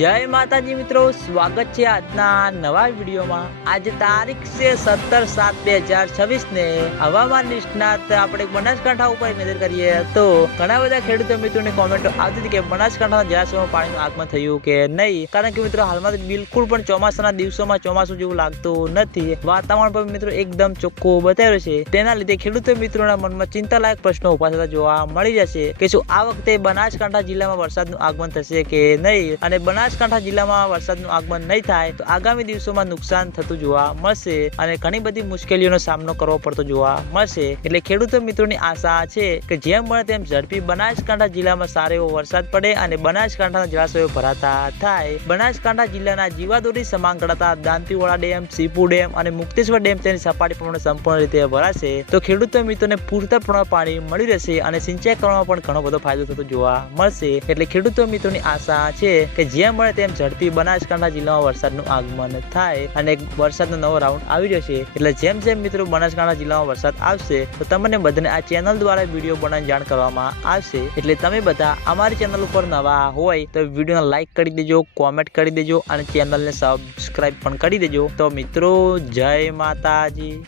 जय माताजी मित्रों, स्वागत है આજના નવા વિડીયોમાં। આજે તારીખ છે 17/7/2026 ને હવામાન નિષ્ણાત આપણે બનાસકાંઠા ઉપર નજર કરીએ તો ઘણા બધા ખેડૂતો મિત્રોની કોમેન્ટો આવતી હતી કે બનાસકાંઠાના જળાશયોમાં પાણીનું આગમન થયું કે નહીં, કારણ કે મિત્રો હાલમાં બિલકુલ પણ ચોમાસાના દિવસોમાં ચોમાસું જેવું લાગતું નથી। વાતાવરણ પણ મિત્રો એકદમ ચોખ્ખું બતાવ્યું છે, તેના લીધે ખેડૂતો મિત્રોના મનમાં ચિંતાલાયક પ્રશ્નો ઉભા થતા જોવા મળી જશે કે શું આ વખતે બનાસકાંઠા જિલ્લામાં વરસાદનું આગમન થશે કે નહીં, અને બનાસકાંઠા જિલ્લામાં વરસાદનું આગમન નહીં થાય તો આગામી દિવસોમાં નુકસાન થતું જોવા મળશે અને ઘણી બધી મુશ્કેલીઓનો સામનો કરવો પડતો જોવા મળશે। એટલે ખેડૂતો મિત્રોની આશા છે કે જેમ બને તેમ ઝડપી બનાસકાંઠા જિલ્લામાં સારો એવો વરસાદ પડે અને બનાસકાંઠાના જળાશયો ભરાતા થાય। બનાસકાંઠા જિલ્લાના જીવાદોરી સમાન ગણાતા દાંતીવાડા ડેમ, સીપુ ડેમ અને મુક્તેશ્વર ડેમ તેની સપાટી પ્રમાણે સંપૂર્ણ રીતે ભરાશે તો ખેડૂતો મિત્રોને પૂરતા પ્રમાણમાં પાણી મળી રહેશે અને સિંચાઈ કરવામાં પણ ઘણો બધો ફાયદો થતો જોવા મળશે। એટલે ખેડૂતો મિત્રોની આશા છે કે જેમ બને તેમ ઝડપી બનાસકાંઠા જિલ્લામાં વરસાદનું આગમન થાય અને વરસાદનો નવો રાઉન્ડ આવી જશે। એટલે જેમ જેમ મિત્રો બનાસકાંઠા જિલ્લામાં વરસાદ આવશે તો તમને બધાને આ ચેનલ દ્વારા વિડીયો બનાવીને જાણ કરવામાં આવશે। એટલે તમે બધા અમારી ચેનલ ઉપર નવા હોય તો વિડીયોને લાઈક કરી દેજો, કોમેન્ટ કરી દેજો અને ચેનલને સબસ્ક્રાઇબ પણ કરી દેજો। તો મિત્રો જય માતાજી।